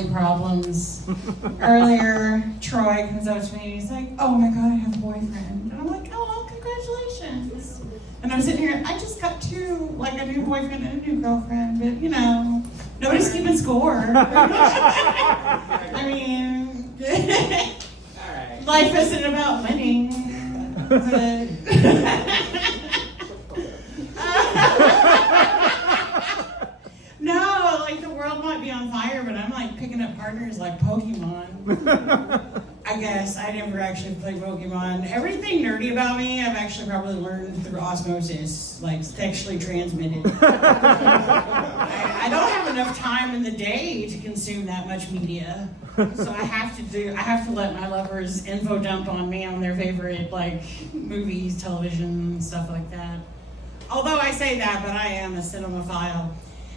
family problems. Earlier, Troy comes up to me and he's like, oh my God, I have a boyfriend. And I'm like, oh, well, congratulations. And I'm sitting here, I just got two, like a new boyfriend and a new girlfriend, but you know, nobody's keeping score. I mean, life isn't about winning, but... No, like the world might be on fire, but I'm like picking up partners like Pokemon. I guess I never actually played Pokemon. Everything nerdy about me, I've actually probably learned through osmosis, like sexually transmitted. I don't have enough time in the day to consume that much media, so I have to let my lovers info dump on me on their favorite like movies, television, stuff like that. Although I say that, but I am a cinemaphile.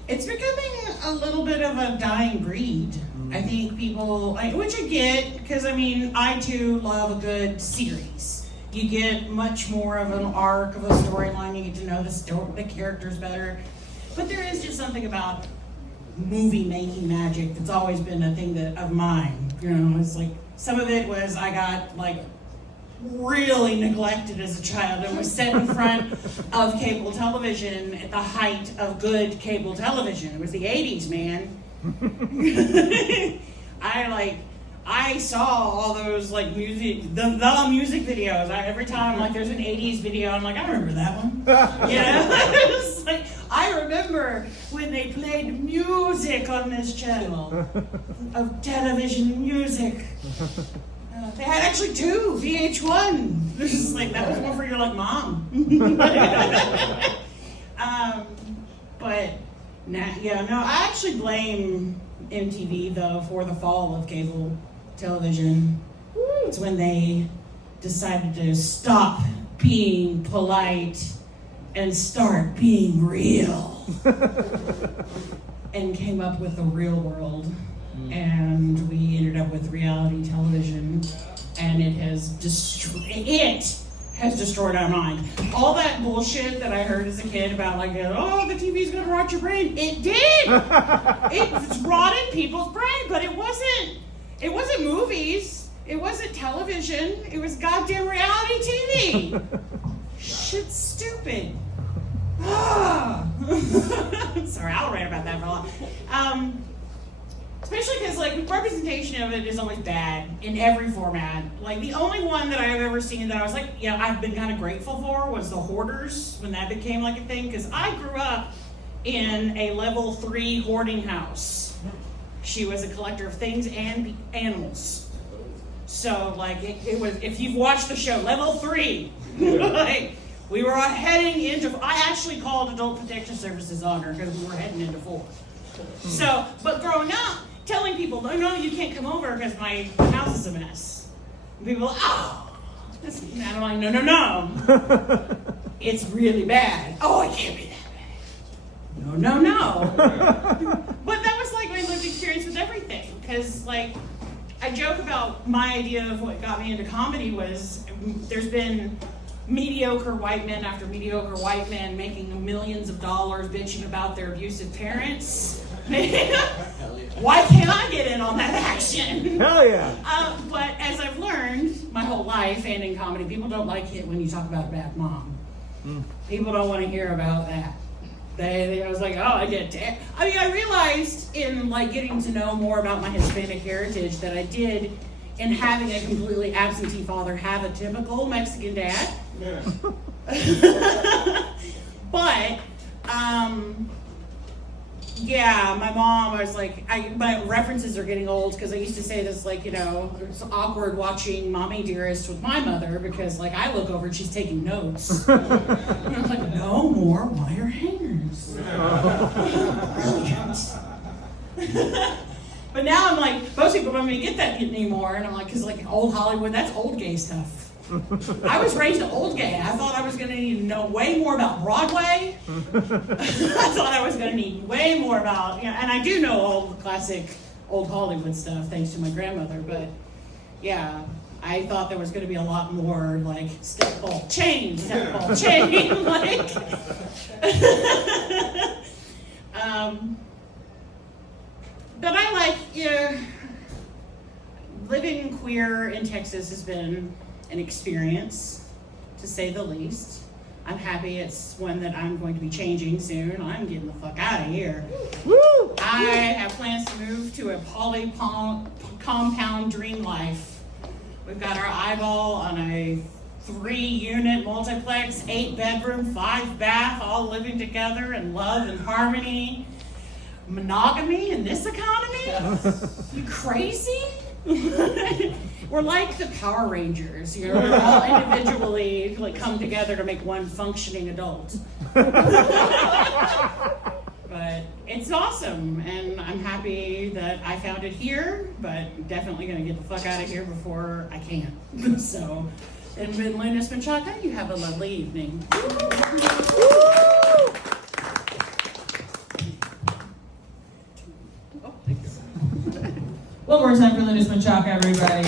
It's becoming a little bit of a dying breed. I think people, which I get, because I mean, I too love a good series. You get much more of an arc of a storyline, you get to know the characters better. But there is just something about movie making magic that's always been a thing of mine. You know, it's like, some of it was I got like really neglected as a child and was set in front of cable television at the height of good cable television. It was the 80s, man. I saw all those like music, the music videos. Every time like there's an 80s video, I'm like, I remember that one. You know? It's like, I remember when they played music on this channel of television music. They had actually two, VH1. This is like, that was one for your like mom. But now, yeah, no, I actually blame MTV though for the fall of cable television. It's when they decided to stop being polite and start being real. And came up with the real world. And we ended up with reality television, and it has destroyed our mind. All that bullshit that I heard as a kid about like, oh, the TV's gonna rot your brain. It did. It's rotted people's brain, but it wasn't movies. It wasn't television. It was goddamn reality TV. Shit's stupid. Sorry, I'll rant about that for a lot. Especially because like representation of it is always bad in every format. Like the only one that I've ever seen that I was like, yeah, I've been kind of grateful for was the Hoarders, when that became like a thing. Because I grew up in a level 3 hoarding house. She was a collector of things and animals. So like it was, if you've watched the show, level 3, like we were heading into, I actually called Adult Protection Services on her because we were heading into 4. So, but growing up, telling people, no, you can't come over because my house is a mess. And people, oh, and I'm like, no. It's really bad. Oh, it can't be that bad. No. But that was like my lived experience with everything. Because like, I joke about my idea of what got me into comedy was there's been mediocre white men after mediocre white men making millions of dollars bitching about their abusive parents. Why can't I get in on that action? Hell yeah. But as I've learned my whole life and in comedy, people don't like it when you talk about a bad mom. People don't want to hear about that. I was like, oh, I get it. I mean, I realized in like getting to know more about my Hispanic heritage that I did in having a completely absentee father have a typical Mexican dad. Yeah. But, yeah, my mom, I was like, my references are getting old because I used to say this, like, you know, it's awkward watching Mommy Dearest with my mother because, like, I look over and she's taking notes. And I'm like, no more wire hangers. Brilliant. But now I'm like, most people don't even get that anymore. And I'm like, because, like, old Hollywood, that's old gay stuff. I was raised an old gay. I thought I was going to need to know way more about Broadway. I thought I was going to need way more about, you know, and I do know all the classic old Hollywood stuff thanks to my grandmother, but yeah, I thought there was going to be a lot more like step ball chain, like, but I like, yeah, year in Texas has been an experience, to say the least. I'm happy it's one that I'm going to be changing soon. I'm getting the fuck out of here. Woo! I have plans to move to a compound dream life. We've got our eyeball on a 3-unit multiplex, 8-bedroom, 5-bath, all living together in love and harmony. Monogamy in this economy? You crazy? We're like the Power Rangers, you know, we're all individually like come together to make one functioning adult. But it's awesome, and I'm happy that I found it here, but definitely gonna get the fuck out of here before I can. So, and been Lunas Menchaca, you have a lovely evening. One more time for Lunas Menchaca, everybody.